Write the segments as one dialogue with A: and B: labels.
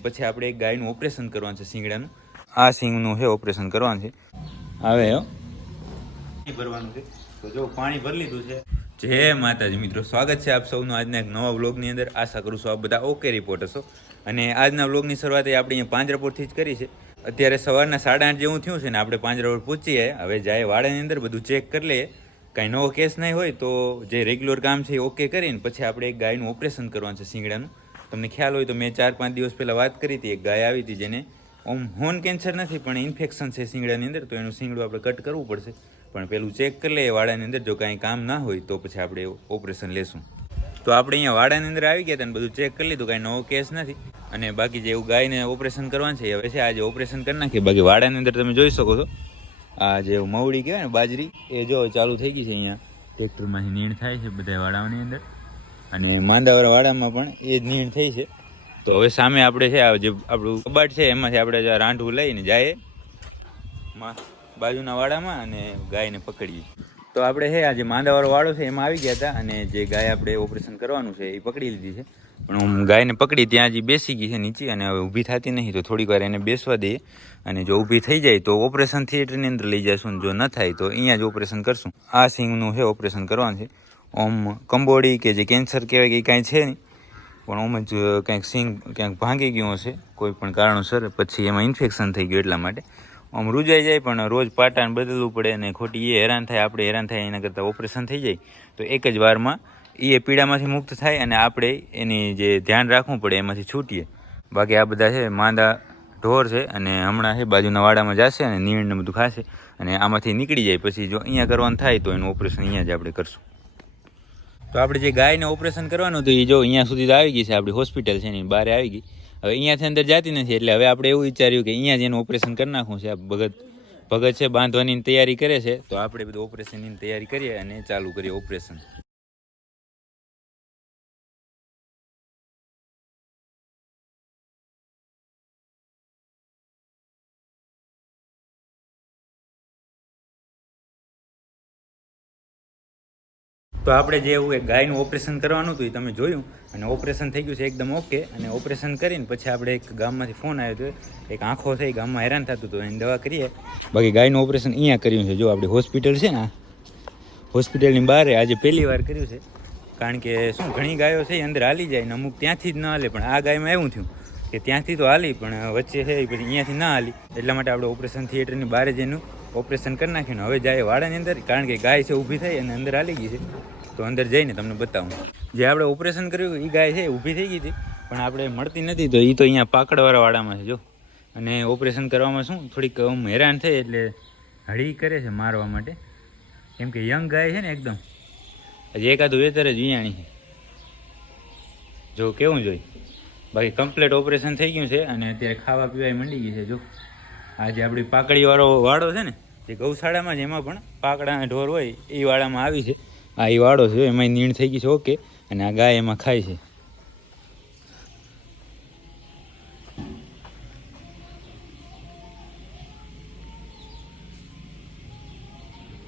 A: ને પછી આપણે એક ગાયનું ઓપરેશન કરવાનું છે શિંગડાનું. આ સિંગનું છે ઓપરેશન કરવાનું છે. આવે હો. પાણી ભરવાનું છે. તો જો પાણી ભરી લીધું છે. જય માતાજી મિત્રો સ્વાગત છે આપ સૌનું આજના એક નવા વ્લોગની અંદર. આશા કરું છું આપ બધા ઓકે રિપોર્ટ હશો. અને આજના વ્લોગની શરૂઆત એ આપણે અહીંયા પાંજરાપોરથી જ કરી છે. અત્યારે સવારના સાડા આઠ જેવું થયું છે ને આપણે પાંજરાપોર પહોંચીએ હવે જાય વાડાની અંદર બધું ચેક કરી લઈએ. કાંઈ નવો કેસ નહીં હોય તો જે રેગ્યુલર કામ છે એ ઓકે કરીને પછી આપણે એક ગાયનું ઓપરેશન કરવાનું છે શિંગડાનું. તમને ખ્યાલ હોય તો મેં ચાર પાંચ દિવસ પહેલાં વાત કરી હતી, એક ગાય આવી હતી જેને ઓમ હોન કેન્સર નથી, પણ ઇન્ફેક્શન છે શિંગડાની અંદર, તો એનું શિંગડું આપણે કટ કરવું પડશે. પણ પેલું ચેક કરી લઈએ વાડાની અંદર, જો કાંઈ કામ ના હોય તો પછી આપણે ઓપરેશન લેશું. તો આપણે અહીંયા વાડાની અંદર આવી ગયા હતા અને બધું ચેક કરી લીધું, કાંઈ નવો કેસ નથી. અને બાકી જે એવું ગાયને ઓપરેશન કરવાનું છે હવે છે, આજે ઓપરેશન કરી નાખીએ. બાકી વાડાની અંદર તમે જોઈ શકો છો, આ જે મવડી કહેવાય ને, બાજરી, એ જો ચાલુ થઈ ગઈ છે અહીંયા. ટ્રેક્ટરમાંથી નીણ થાય છે બધા વાડાઓની અંદર. અને માંદાવાળા વાડામાં પણ એ જ નીણ થઈ છે. તો હવે સામે આપણે છે, આ જે આપણું કબાટ છે, એમાંથી આપણે જે લઈને માં, બાજુના વાડામાં અને ગાયને પકડીએ. તો આપણે છે, આ જે માંદાવાળો વાળો છે, એમાં આવી ગયા હતા અને જે ગાય આપણે ઓપરેશન કરવાનું છે, એ પકડી લીધી છે. પણ હું ગાયને પકડી ત્યાં હજી બેસી ગઈ છે નીચે અને હવે ઊભી થતી નહીં, તો થોડીક વાર એને બેસવા દઈએ અને જો ઊભી થઈ જાય તો ઓપરેશન થિયેટરની અંદર લઈ જઈશું જો ન થાય તો અહીંયા જ ઓપરેશન કરશું. આ સિંગનું છે, ઓપરેશન કરવાનું છે. ઓમ કંબોડી કે જે કેન્સર કહેવાય કે એ કાંઈ છે નહીં. પણ ઓમ જ ક્યાંક સિંગ ક્યાંક ભાંગી ગયું હશે, કોઈ પણ કારણોસર પછી એમાં ઇન્ફેક્શન થઈ ગયું એટલા માટે. આમ રૂજાઈ જાય પણ રોજ પાટાને બદલવું પડે અને ખોટી એ હેરાન થાય, આપણે હેરાન થાય એના કરતાં ઓપરેશન થઈ જાય. તો એક જ વારમાં એ પીડામાંથી મુક્ત થાય અને આપણે એની જે ધ્યાન રાખવું પડે એમાંથી છૂટીએ. બાકી આ બધા છે માંદા ઢોર છે અને હમણાં છે બાજુના વાડામાં જશે અને નીણને બધું ખાશે અને આમાંથી નીકળી જાય. પછી જો અહીંયા કરવાનું થાય તો એનું ઓપરેશન અહીંયા જ આપણે કરશું. તો આપણે જે ગાયને ઓપરેશન કરવાનું હતું, એ જો અહીંયા સુધી તો આવી ગઈ છે, આપણી હોસ્પિટલ છે એની બહાર આવી ગઈ. હવે અહીંયાથી અંદર જતી નથી, એટલે હવે આપણે એવું વિચાર્યું કે અહીંયા જ એનું ઓપરેશન કરી નાખવું છે ભગત ભગત છે, બાંધવાની તૈયારી કરે છે, તો આપણે બધું ઓપરેશનની તૈયારી કરીએ અને ચાલુ કરીએ ઓપરેશન. તો આપણે જે એવું એક ગાયનું ઓપરેશન કરવાનું હતું એ તમે જોયું અને ઓપરેશન થઈ ગયું છે એકદમ ઓકે અને ઓપરેશન કરીને પછી આપણે એક ગામમાંથી ફોન આવ્યો હતો એક આંખો થઈ ગામમાં હેરાન થતું હતું એની દવા કરીએ. બાકી ગાયનું ઓપરેશન અહીંયા કર્યું છે, જો આપણી હોસ્પિટલ છે ને હોસ્પિટલની બહાર આજે પહેલી વાર કર્યું છે. કારણ કે શું, ઘણી ગાયો છે એ અંદર હાલી જાય ને અમુક ત્યાંથી જ ન હાલે, પણ આ ગાયમાં એવું થયું. કે ત્યાંથી તો હાલી, પણ વચ્ચે છે પછી અહીંયાથી ના હાલી. એટલા માટે આપણે ઓપરેશન થિયેટરની બહાર જ એનું ઓપરેશન કરી નાખ્યું હવે જાય વાડાની અંદર, કારણ કે ગાય છે ઊભી થઈ અને અંદર હાલી ગઈ છે. તો અંદર જઈને તમને બતાવું. જે આપણે ઓપરેશન કર્યું એ ગાય છે ઊભી થઈ ગઈ હતી પણ આપણે મળતી નથી, તો એ તો અહીંયા પાકડવાળા વાડામાં છે, જો. અને ઓપરેશન કરવામાં શું, થોડીક હેરાન થઈ એટલે હળી કરે છે મારવા માટે. કેમ કે યંગ ગાય છે ને એકદમ. હજી એકાદું વેતર જ વિયાણી છે. જો કેવું જોઈ બાકી કમ્પ્લીટ ઓપરેશન થઈ ગયું છે અને અત્યારે ખાવા પીવાય મંડી ગઈ છે, જો. આ જે આપણી પાકડીવાળો વાડો છે ને જે ગૌશાળામાં જ એમાં પણ પાકડા ઢોર હોય, એ વાડામાં આવી છે. આ એ વાડો છે એમાં નીણ થઈ ગઈ છે ઓકે અને આ ગાય એમાં ખાય છે.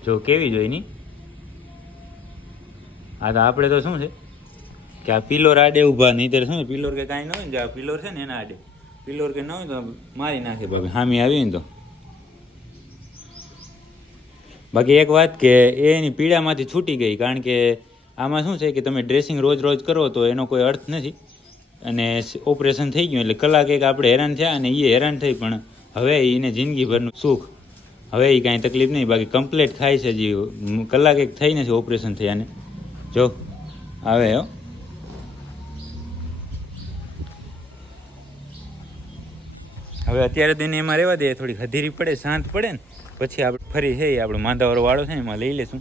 A: જો કેવી જોઈ ની? હા તો આપણે તો શું છે? કે આ પિલોર આડે ઊભા ત્યારે શું પિલોર કે કાંઈ ન હોય ને આ પિલોર છે ને એના આડે. પિલોર કે ન હોય તો મારી નાખે ભાભી. હામી આવી ને તો. બાકી એક વાત કે એ એની પીડામાંથી છૂટી ગઈ, કારણ કે આમાં શું છે કે તમે ડ્રેસિંગ રોજ રોજ કરો તો એનો કોઈ અર્થ નથી. અને ઓપરેશન થઈ ગયું એટલે કલાક એક આપણે હેરાન થયા અને એ હેરાન થઈ, પણ હવે એને જિંદગીભરનું સુખ. હવે એ કાંઈ તકલીફ નહીં, બાકી કમ્પ્લેટ થાય છે હજી કલાક એક થઈ નથી ઓપરેશન થયા ને જો, આવે હો. હવે અત્યારે તો એને એમાં રહેવા દે થોડી હધીરી પડે, શાંત પડે ને, પછી આપણે ફરી છે આપણો માંદાવાળો વાળો છે એમાં લઈ લેશું.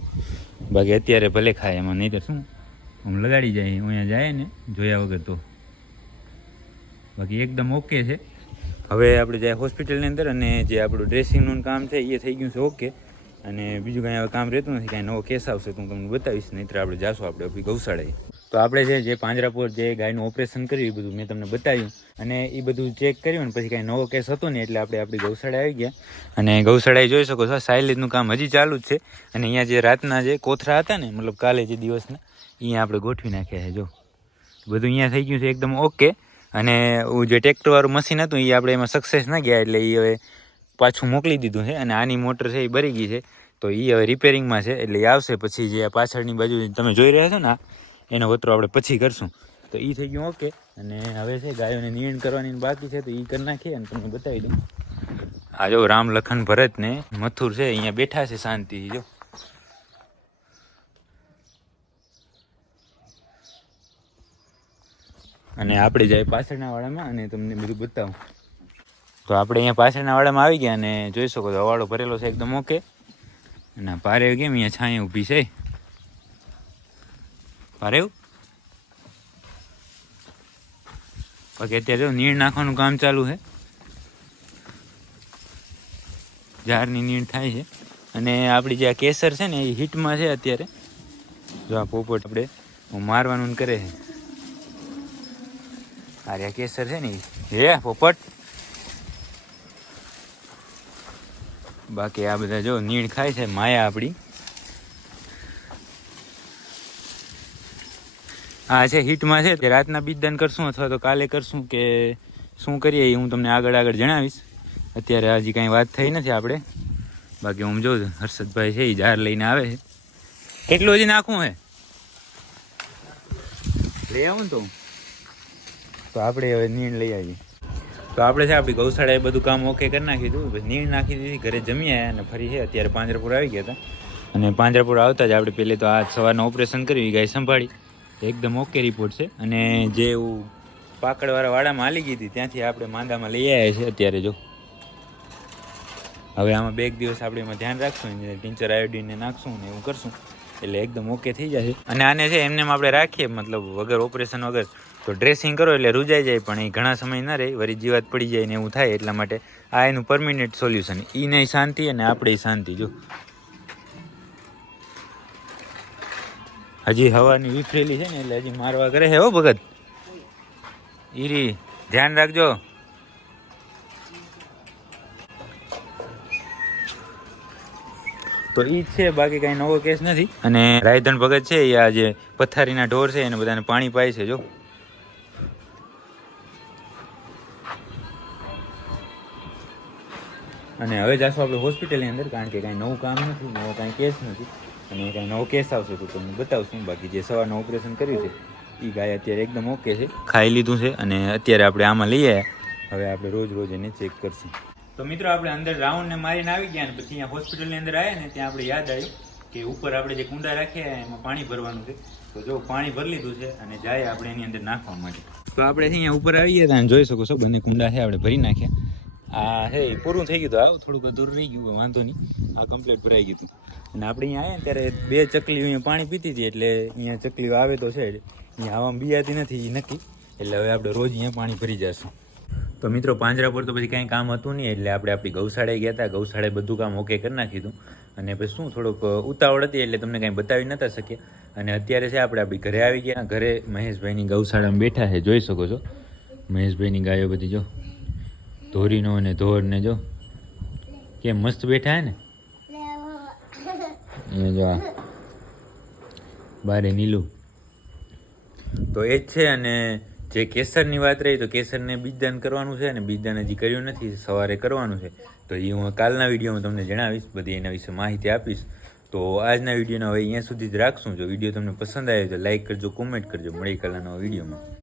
A: બાકી અત્યારે ભલે ખાય એમાં, નહીં તો શું? આમ લગાડી જાય, અહીંયા જાય ને, જોયા વગર તો. બાકી એકદમ ઓકે છે. હવે આપણે જાય હોસ્પિટલની અંદર અને જે આપણું ડ્રેસિંગનું કામ છે, એ થઈ ગયું છે ઓકે. અને બીજું કાંઈ હવે કામ રહેતું નથી, કાંઈ નવો કેસ આવશે તો હું તમને બતાવીશ નહીં આપણે જાશું આપણે ગૌશાળાએ. તો આપણે જે જે પાંજરાપોર જે ગાયનું ઓપરેશન કર્યું, એ બધું મેં તમને બતાવ્યું. અને એ બધું ચેક કર્યું ને પછી કાંઈ નવો કેસ હતો ને એટલે આપણે આપણી ગૌશાળા આવી ગયા. અને ગૌશાળાએ જોઈ શકો છો સાયલેજનું કામ હજી ચાલુ જ છે. અને અહીંયા જે રાતના જે કોથરા હતા ને, મતલબ કાલે જે દિવસના અહીંયા આપણે ગોઠવી નાખ્યા છે, જો. બધું અહીંયા થઈ ગયું છે, એકદમ ઓકે અને જે ટ્રેક્ટરવાળું મશીન હતું એ આપણે એમાં સક્સેસ ના ગયા, એટલે એ હવે પાછું મોકલી દીધું છે. અને આની મોટર છે એ બરી ગઈ છે. તો એ હવે રિપેરિંગમાં છે, એટલે એ આવશે. પછી જે પાછળની બાજુ તમે જોઈ રહ્યા છો ને એનો વતરો આપણે પછી કરશું. તો એ થઈ ગયું ઓકે અને હવે છે ગાયોને નિયણ કરવાની બાકી છે, તો એ કરી નાખીએ અને તમને બતાવી દઉં. આ જો રામ લખન ભરત ને મથુર છે, અહીંયા બેઠા છે શાંતિ, જો. અને આપણે જાય પાછળના વાડામાં અને તમને બધું બતાવું. તો આપણે અહીંયા પાછળના વાડામાં આવી ગયા અને જોઈ શકો છો હવાળો ભરેલો છે, એકદમ ઓકે અને પારે કેમ અહીંયા છાંય ઊભી છે. પારેવ બાકી અત્યારે નીણ નાખવાનું કામ ચાલુ છે ઝાડની નીણ થાય છે. અને આપણી જે આ કેસર છે ને, એ હિટમાં છે અત્યારે. જો આ પોપટ આપણે મારવાનું કરે છે. અરે કેસર છે ને. હે પોપટ. બાકી આ બધા જો નીણ ખાય છે, માયા આપણી આ છે હિટમાં છે રાતના બીજદાન કરશું અથવા તો કાલે કરશું કે શું કરીએ એ હું તમને આગળ આગળ જણાવીશ. અત્યારે હજી કાંઈ વાત થઈ નથી આપણે. બાકી હું જોઉં હર્ષદભાઈ છે એ જાર લઈને આવે છે. કેટલું હજી નાખવું હે? લઈ આવું તો. તો આપણે હવે નીણ લઈ આવીએ. તો આપણે છે આપણી ગૌશાળાએ બધું કામ ઓકે કરી નાખ્યું હતું. નીણ નાખી દીધી, ઘરે જમી આવ્યા અને ફરી છે. અત્યારે પાંજરાપુર આવી ગયા હતા. અને પાંજરાપુર આવતા જ આપણે પહેલે તો આ સવારનું ઓપરેશન કર્યું, એ ગાય સંભાળી. એકદમ ઓકે રિપોર્ટ છે. અને જે એવું પાકડવાળા વાડામાં હાલી ગઈ હતી, ત્યાંથી આપણે માંદામાં લઈ આવ્યા છે અત્યારે જો. હવે આમાં બે દિવસ આપણે એમાં ધ્યાન રાખશું અને ટીચર આયોડીને નાખશું ને એવું કરશું. એટલે એકદમ ઓકે થઈ જશે. અને આને છે, એમને આપણે રાખીએ, મતલબ વગર ઓપરેશન વગર. તો ડ્રેસિંગ કરો એટલે રૂજાઈ જાય, પણ એ ઘણા સમય ના રહે, વળી જીવાત પડી જાય ને એવું થાય એટલા માટે આ એનું પરમિનન્ટ સોલ્યુશન એ નહીં શાંતિ અને આપણે શાંતિ, જો. હજી હવાની વિફરેલી છે ને એટલે હજી મારવા કરે છે હો ભગત. ઈરી, ધ્યાન રાખજો. તો ઈ છે, બાકી કાંઈ નવો કેસ નથી. અને રાયધન ભગત છે એ આ જે પથારીના ઢોર છે, એને બધાને પાણી પાય છે, જો. અને હવે જાશું આપણે હોસ્પિટલની અંદર, કારણ કે કાંઈ નવું કામ નથી, નવો કાંઈ કેસ નથી. અને એનો કેસ આવશે તો તમને બતાવશું. બાકી જે સવારનું ઓપરેશન કર્યું છે એ ગાય અત્યારે એકદમ ઓકે છે. ખાઈ લીધું છે અને અત્યારે આપણે આમાં લઈએ હવે આપણે રોજ રોજ એને ચેક કરશું. તો મિત્રો આપણે અંદર રાઉન્ડ ને મારીને આવી ગયા ને પછી અહીંયા હોસ્પિટલની અંદર આવ્યા ને ત્યાં આપણે યાદ આવ્યું કે ઉપર આપણે જે કુંડા રાખ્યા એમાં પાણી ભરવાનું છે. તો જો પાણી ભરી લીધું છે અને જાય આપણે એની અંદર નાખવા માટે. તો આપણે અહીંયા ઉપર આવી ગયા હતા જોઈ શકો છો બંને કુંડા છે આપણે ભરી નાખ્યા. આ હે પૂરું થઈ ગયું હતું આવું, થોડુંક અધૂરું રહી ગયું વાંધો નહીં. આ કમ્પ્લીટ ભરાઈ ગયું અને આપણે અહીંયા આવ્યા ત્યારે બે ચકલીઓ અહીંયા પાણી પીતી હતી, એટલે અહીંયા ચકલીઓ આવે તો છે. અહીંયા આવામાં બિયાતી નથી એ નક્કી. એટલે હવે આપણે રોજ અહીંયા પાણી ભરી જશું. તો મિત્રો, પાંજરા પર તો પછી કાંઈ કામ હતું નહીં, એટલે આપણે આપણી ગૌશાળાએ ગયા હતા ગૌશાળાએ બધું કામ ઓકે કરી નાખ્યું હતું અને પછી શું, થોડુંક ઉતાવળ હતી, એટલે તમને કાંઈ બતાવી નતા શક્યા. અને અત્યારે છે, આપણે આપણી ઘરે આવી ગયા. ઘરે મહેશભાઈની ગૌશાળામાં બેઠા છે, જોઈ શકો છો. મહેશભાઈની ગાયો બધી, જો. ધોરીનો અને ધોરને જો. કેમ મસ્ત બેઠા હે ને? એ જો આ. બારે નીલું. તો એ જ છે અને જે કેસરની વાત રહી તો કેસરને બીજદાન કરવાનું છે અને બીજદાન હજી કર્યું નથી, સવારે કરવાનું છે. તો એ હું કાલના વિડીયોમાં તમને જણાવીશ, બધી એના વિશે માહિતી આપીશ. તો આજના વિડીયોનો હવે અહીંયા સુધી જ રાખશું. જો વીડિયો તમને પસંદ આવ્યો તો લાઇક કરજો, કોમેન્ટ કરજો. મળી કાલના વિડીયોમાં.